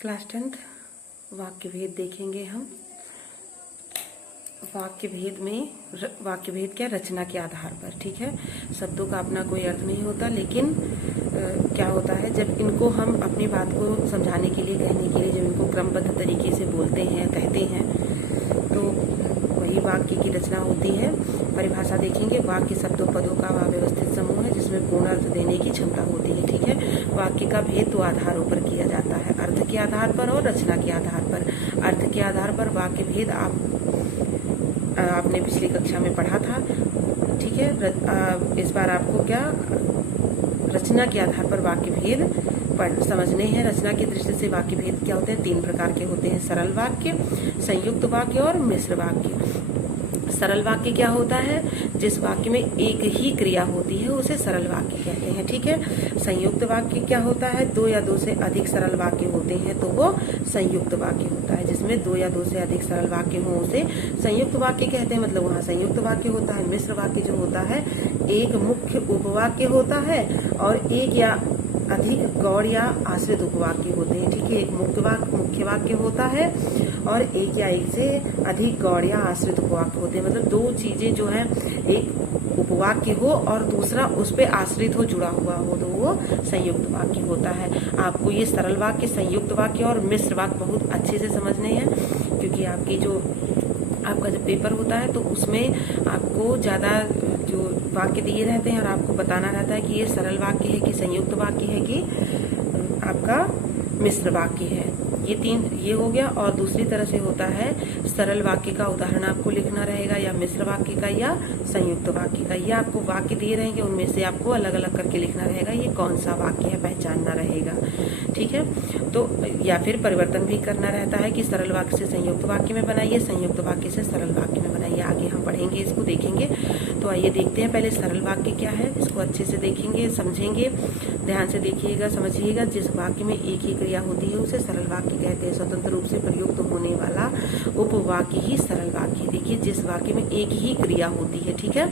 Class 10th वाक्य भेद देखेंगे हम। वाक्य भेद क्या, रचना के आधार पर। ठीक है, शब्दों का अपना कोई अर्थ नहीं होता, लेकिन क्या होता है जब इनको हम अपनी बात को समझाने के लिए, कहने के लिए जब इनको क्रमबद्ध तरीके से बोलते हैं, कहते हैं, तो वही वाक्य की रचना होती है। परिभाषा देखेंगे। वाक्य शब्दों पदों का अव्यवस्थित समूह है जिसमें पूर्ण अर्थ देने की क्षमता होती है। ठीक है, वाक्य का भेद दो आधारों पर किया जाता है, अर्थ के आधार पर और रचना के आधार पर। अर्थ के आधार पर वाक्य भेद आपने पिछली कक्षा में पढ़ा था। ठीक है, इस बार आपको क्या रचना के आधार पर वाक्य भेद समझने हैं। रचना की दृष्टि से वाक्य भेद क्या होते हैं, 3 प्रकार के होते हैं, सरल वाक्य, संयुक्त वाक्य और मिश्र वाक्य। सरल वाक्य क्या होता है, जिस वाक्य में एक ही क्रिया होती है उसे सरल वाक्य कहते हैं। ठीक है, संयुक्त वाक्य क्या होता है, 2 या 2 से अधिक सरल वाक्य होते हैं तो वो संयुक्त वाक्य होता है। जिसमें 2 या 2 से अधिक सरल वाक्य हो उसे संयुक्त वाक्य कहते हैं, मतलब वहाँ संयुक्त वाक्य होता है। मिश्र वाक्य जो होता है, एक मुख्य उपवाक्य होता है और एक या अधिक गौड़ या आश्रित उपवाक्य होते हैं। ठीक है, एक मुख्य वाक्य होता है और एक या एक से अधिक गौड़ या आश्रित उपवाक्य होते हैं। मतलब 2 चीजें जो है, एक उपवाक्य हो और दूसरा उस पे आश्रित हो, जुड़ा हुआ हो, तो वो संयुक्त वाक्य होता है। आपको ये सरल वाक्य, संयुक्त वाक्य और मिश्र वाक्य बहुत अच्छे से समझने हैं, क्योंकि आपका जब पेपर होता है तो उसमें आपको ज्यादा जो वाक्य दिए रहते हैं और आपको बताना रहता है कि ये सरल वाक्य है कि संयुक्त वाक्य है कि आपका मिश्र वाक्य है। ये हो गया। और दूसरी तरह से होता है, सरल वाक्य का उदाहरण आपको लिखना रहेगा, या मिश्र वाक्य का या संयुक्त वाक्य का। या आपको वाक्य दिए रहेंगे, उनमें से आपको अलग अलग करके लिखना रहेगा, ये कौन सा वाक्य है, पहचानना रहेगा। ठीक है, तो या फिर परिवर्तन भी करना रहता है कि सरल वाक्य से संयुक्त वाक्य में बनाइए, संयुक्त वाक्य से सरल वाक्य में बनाइए। आगे हम पढ़ेंगे, इसको देखेंगे। तो आइए देखते हैं पहले सरल वाक्य क्या है, इसको अच्छे से देखेंगे, समझेंगे, ध्यान से देखिएगा, समझिएगा। जिस वाक्य में एक ही क्रिया होती है उसे सरल वाक्य कहते हैं। स्वतंत्र रूप से प्रयुक्त होने वाला उपवाक्य ही सरल वाक्य। देखिए, जिस वाक्य में एक ही क्रिया होती है, ठीक है,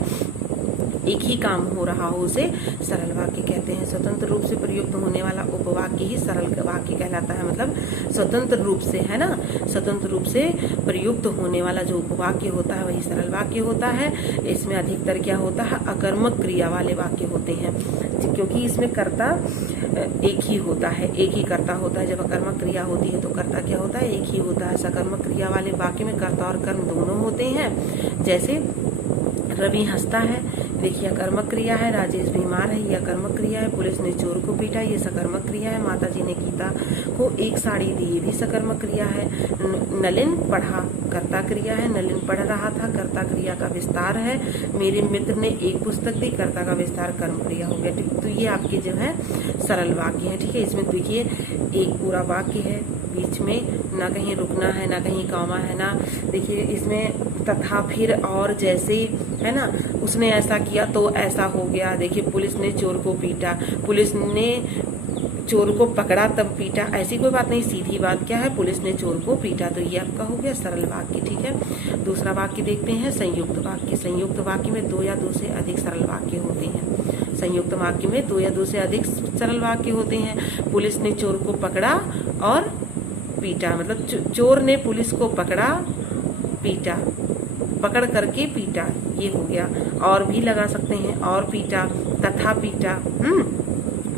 एक ही काम हो रहा हो उसे सरल वाक्य कहते हैं। स्वतंत्र रूप से प्रयुक्त होने वाला उपवाक्य ही सरल वाक्य कहलाता है। मतलब स्वतंत्र रूप से, है ना, स्वतंत्र रूप से प्रयुक्त होने वाला जो उपवाक्य होता है वही सरल वाक्य होता है। इसमें अधिकतर क्या होता है, अकर्मक क्रिया वाले वाक्य होते हैं, क्योंकि इसमें कर्ता एक ही होता है, एक ही कर्ता होता है। जब अकर्मक क्रिया होती है तो कर्ता क्या होता है, एक ही होता है। सकर्मक क्रिया वाले वाक्य में कर्ता और कर्म दोनों होते हैं। जैसे रवि हंसता है, देखिए अकर्मक क्रिया है। राजेश बीमार है, ये अकर्मक क्रिया है। पुलिस ने चोर को पीटा, ये सकर्मक क्रिया है। माताजी ने गीता को एक साड़ी दी, ये भी सकर्मक क्रिया है। नलिन पढ़ा, कर्ता क्रिया है। नलिन पढ़ रहा था, कर्ता क्रिया का विस्तार है। मेरे मित्र ने एक पुस्तक दी, कर्ता का विस्तार कर्म क्रिया हो गया। तो ये आपके जो है सरल वाक्य है। ठीक है, इसमें देखिए एक पूरा वाक्य है, बीच में ना कहीं रुकना है, ना कहीं कॉमा है, ना देखिए इसमें तथा, फिर, और, जैसे, है ना, उसने ऐसा किया तो ऐसा हो गया। देखिए पुलिस ने चोर को पीटा, पुलिस ने चोर को पकड़ा तब पीटा, ऐसी कोई बात नहीं, सीधी बात क्या है, पुलिस ने चोर को पीटा। तो ये आपका हो गया सरल वाक्य। ठीक है, दूसरा वाक्य देखते हैं, संयुक्त वाक्य। संयुक्त वाक्य में 2 या 2 से अधिक सरल वाक्य होते हैं। संयुक्त वाक्य में 2 या 2 से अधिक सरल वाक्य होते हैं। पुलिस ने चोर को पकड़ा और पीटा, मतलब चोर ने पुलिस को पकड़ा, पीटा, पकड़ करके पीटा, ये हो गया। और भी लगा सकते हैं, और पीटा, तथा पीटा।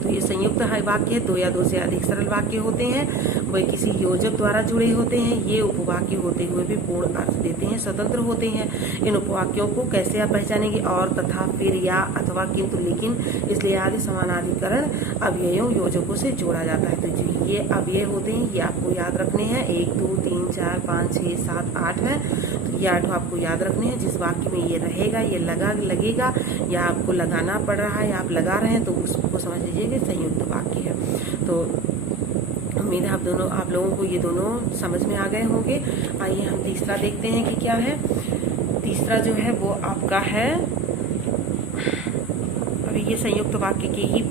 तो ये संयुक्त वाक्य है। 2 या 2 से अधिक सरल वाक्य होते हैं, वे किसी योजक द्वारा जुड़े होते हैं। ये उपवाक्य होते हुए भी पूर्ण अर्थ देते हैं, स्वतंत्र होते हैं। इन उपवाक्यों को कैसे आप पहचानेंगे, और, तथा, फिर, या, अथवा, किंतु, लेकिन, इसलिए आदि समानाधिकरण अव्ययों योजकों से जोड़ा जाता है। तो जो ये अव्यय होते हैं ये आपको याद रखने हैं। 1, 2, 3, 4, 5, 6, 7, 8 है। तो ये 8 आपको याद रखने हैं। जिस वाक्य में ये रहेगा, ये लगेगा, या आपको लगाना पड़ रहा है, या आप लगा रहे हैं, तो उसको समझ लीजिए कि संयुक्त वाक्य है। तो उम्मीद है आप लोगों को ये दोनों समझ में आ गए होंगे। आइए हम तीसरा देखते हैं कि क्या है। तीसरा जो है वो आपका है, अभी ये संयुक्त वाक्य के ही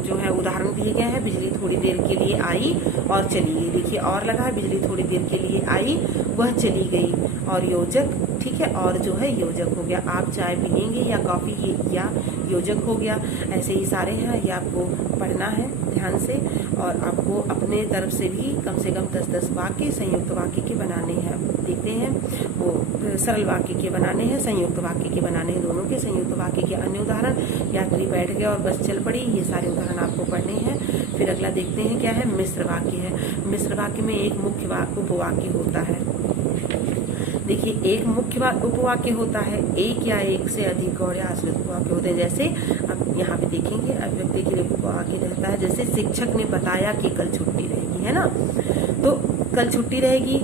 जो है उदाहरण दिए गए हैं। बिजली थोड़ी देर के लिए आई और चली गई। देखिए और लगा है, बिजली थोड़ी देर के लिए आई, वह चली गई। और योजक, ठीक है, और जो है योजक हो गया। आप चाय पियेंगे या कॉफी, ये या योजक हो गया। ऐसे ही सारे हैं, ये आपको पढ़ना है ध्यान से। और आपको अपने तरफ से कम 10-10 वाक्य संयुक्त वाक्य के बनाने हैं। अब देखते हैं वो सरल वाक्य के बनाने हैं, संयुक्त वाक्य के बनाने हैं, दोनों के संयुक्त वाक्य के अन्य उदाहरण। यात्री बैठ गया और बस चल पड़ी, ये सारे उदाहरण आपको पढ़ने हैं। फिर अगला देखते हैं क्या है, मिश्र वाक्य है। मिश्र वाक्य में एक मुख्य उपवाक्य होता है। देखिए, एक मुख्य उपवाक्य होता है, एक या एक से अधिक और या आश्रित उपवाक्य होते हैं। जैसे अब यहाँ पे देखेंगे अभिव्यक्ति के लिए उपवाक्य रहता है, जैसे शिक्षक ने बताया कि कल छुट्टी रहेगी, है ना। तो कल छुट्टी रहेगी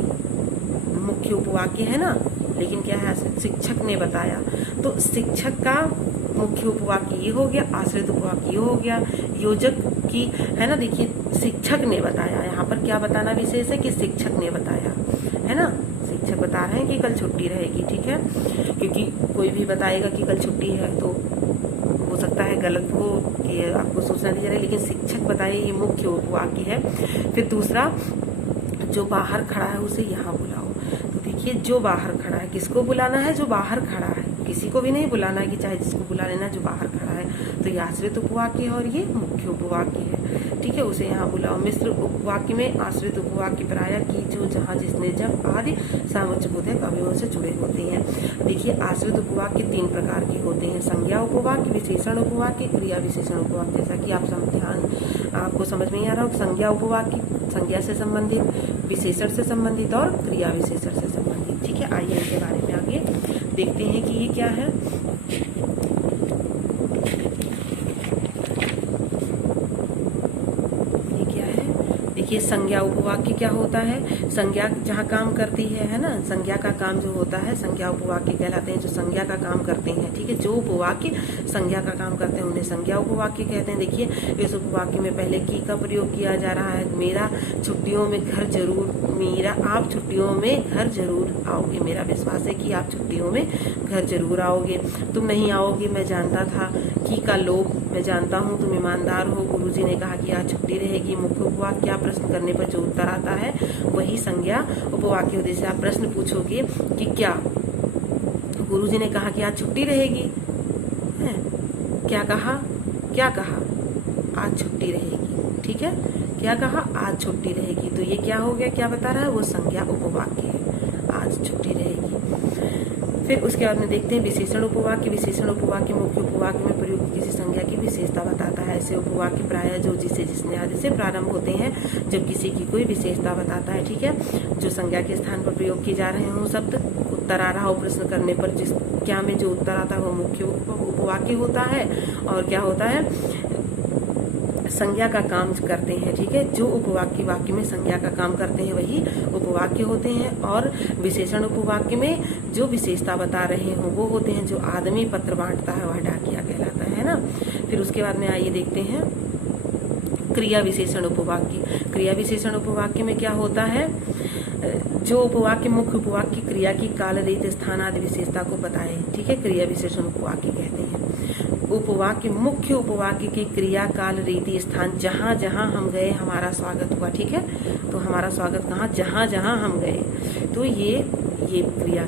मुख्य उपवाक्य है ना, लेकिन क्या है, शिक्षक ने बताया, तो शिक्षक का मुख्य उपवाक्य ये हो गया, आश्रित उपवाक्य ये हो गया, योजक की, है ना। देखिए, शिक्षक ने बताया, यहाँ पर क्या बताना विशेष है कि शिक्षक ने बताया, है ना। शिक्षक बता रहे हैं कि कल छुट्टी रहेगी, ठीक है, क्योंकि कोई भी बताएगा कि कल छुट्टी है तो हो सकता है गलत हो कि आपको सूचना दी जा रही है, लेकिन शिक्षक बताए, ये मुख्य उपवाक्य है। फिर दूसरा, जो बाहर खड़ा है उसे यहाँ बुलाओ। तो देखिए, जो बाहर खड़ा है, किसको बुलाना है, जो बाहर खड़ा है, किसी को भी नहीं बुलाना है कि चाहे जिसको बुला लेना, जो बाहर खड़ा है। तो ये आश्रित उपवाक्य है और ये मुख्य उपवाक्य है, ठीक है, उसे यहाँ बुलाओ। मिश्र उपवाक्य में आश्रित उपवाक्य प्रायः की, जो, जहाँ, जिसने, जब आदि सामुच्चयबोधक अवयवों से जुड़े होते हैं। देखिए, आश्रित उपवाक्य 3 प्रकार के होते हैं, संज्ञा उपवाक्य, विशेषण उपवाक्य, क्रिया विशेषण उपवाक्य। जैसा कि आपको समझ में आ रहा हो, संज्ञा उपवाक्य संज्ञा से संबंधित, विशेषण से संबंधित और क्रिया विशेषण से संबंधित, ठीक है। आइए इनके बारे में आगे देखते हैं कि ये क्या है। ये क्या है, देखिए, संज्ञा उपवाक्य क्या होता है, संज्ञा जहाँ काम करती है ना, संज्ञा का काम जो होता है, संज्ञा उपवाक्य कहलाते हैं, जो संज्ञा का काम करते हैं, ठीक है। जो उपवाक्य संज्ञा का काम करते हैं उन्हें संज्ञा उपवाक्य कहते हैं। देखिए, इस उपवाक्य में पहले की का प्रयोग किया जा रहा है, मेरा छुट्टियों में घर जरूर, आप छुट्टियों में घर जरूर आओगे, मेरा विश्वास है कि आप छुट्टियों में घर जरूर आओगे। तुम नहीं आओगे, मैं जानता था कि का लोभ, मैं जानता हूँ तुम ईमानदार हो। गुरुजी ने कहा कि आज छुट्टी रहेगी। मुख्य उपवाक्य, क्या प्रश्न करने पर जो उत्तर आता है वही संज्ञा उपवाक्य होती है। जैसे आप प्रश्न पूछोगे कि क्या, गुरुजी ने कहा कि आज छुट्टी रहेगी, है? क्या कहा, आज छुट्टी रहेगी, ठीक है, क्या कहा, आज छुट्टी रहेगी। तो ये क्या हो गया, क्या बता रहा है, वो संज्ञा उपवाक्य है, आज छुट्टी रहेगी। फिर उसके बाद में देखते हैं विशेषण उपवाक्य। विशेषण उपवाक्य मुख्य उपवाक्य में प्रयुक्त किसी संज्ञा की विशेषता बताता है। ऐसे उपवाक्य प्रायः जो, जिसे, जिसने आदि से प्रारंभ होते हैं, जब किसी की कोई विशेषता बताता है, ठीक है। जो संज्ञा के स्थान पर प्रयोग किए जा रहे हों शब्द, उत्तर आ रहा हो प्रश्न करने पर, जिस क्या में जो उत्तर आता है वो मुख्य उपवाक्य होता है, और क्या होता है, संज्ञा का काम करते हैं, ठीक है। जो उपवाक्य वाक्य में संज्ञा का काम करते हैं वही उपवाक्य होते हैं। और विशेषण उपवाक्य में जो विशेषता बता रहे हों वो होते हैं, जो आदमी पत्र बांटता है वह डाकिया कहलाता है ना। फिर उसके बाद में आइए देखते हैं क्रिया विशेषण उपवाक्य। क्रिया विशेषण उपवाक्य में क्या होता है, जो उपवाक्य मुख्य उपवाक्य क्रिया की काल, रीत, स्थान आदि विशेषता को बताए, ठीक है, क्रिया विशेषण उपवाक्य कहते हैं। उपवाक्य मुख्य उपवाक्य की क्रिया, काल, रीति, स्थान, जहाँ जहाँ हम गए हमारा स्वागत हुआ, ठीक है। तो हमारा स्वागत कहाँ, जहाँ जहाँ हम गए। तो ये क्रिया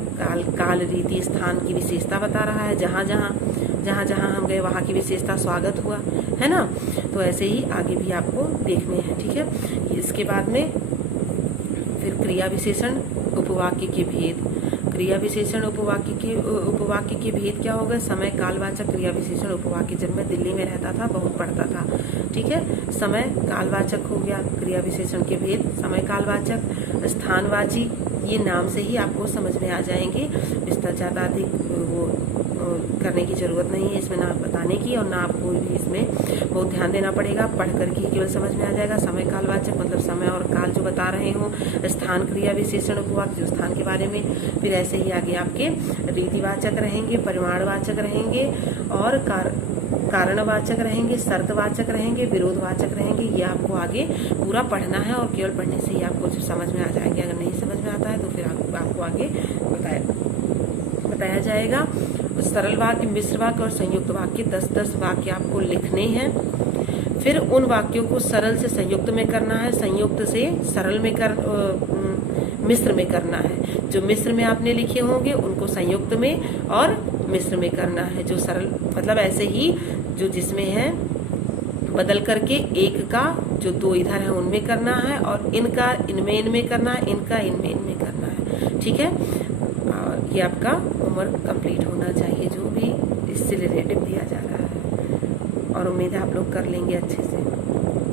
काल, रीति, स्थान की विशेषता बता रहा है। जहाँ जहाँ हम गए वहाँ की विशेषता स्वागत हुआ, है ना। तो ऐसे ही आगे भी आपको देखने हैं, ठीक है। इसके बाद में फिर क्रिया विशेषण उपवाक्य के भेद। क्रिया विशेषण उपवाक्य के भेद क्या होगा, समय, कालवाचक। क्रिया विशेषण उपवाक्य, जब मैं दिल्ली में रहता था बहुत पढ़ता था, ठीक है। समय कालवाचक हो गया, क्रिया विशेषण के भेद, समय कालवाचक। स्थानवाची, ये नाम से ही आपको समझ में आ जाएंगे, विस्तार ज्यादा अधिक वो करने की जरूरत नहीं है इसमें, ना बताने की, और ना आपको भी इसमें बहुत ध्यान देना पड़ेगा, पढ़ करके केवल समझ में आ जाएगा। समय कालवाचक मतलब समय और काल जो बता रहे हो। स्थान क्रिया विशेषण उपवाक्य, जो स्थान के बारे में। फिर ऐसे ही आगे आपके रीतिवाचक रहेंगे, परिमाणवाचक रहेंगे, और कारणवाचक रहेंगे, शर्तवाचक रहेंगे, विरोधवाचक रहेंगे। ये आपको आगे पूरा पढ़ना है, और केवल पढ़ने से ही आपको जो समझ में आ जाएंगे। अगर नहीं समझ में आता है तो फिर आपको आगे बताया जाएगा। सरल वाक्य, मिश्र वाक्य और संयुक्त वाक्य 10-10 वाक्य आपको लिखने हैं। फिर उन वाक्यों को सरल से संयुक्त में करना है, संयुक्त से सरल में मिश्र में करना है। जो मिश्र में आपने लिखे होंगे उनको संयुक्त में और मिश्र में करना है। जो सरल मतलब ऐसे ही जो जिसमें है बदल करके एक का जो 2 इधर है उनमें करना है, और इनका इनमें करना है, इनका इनमें करना है। ठीक है, और ये आपका होमवर्क कंप्लीट होना चाहिए जो भी इससे रिलेटेड दिया जा रहा है, और उम्मीद है आप लोग कर लेंगे अच्छे से।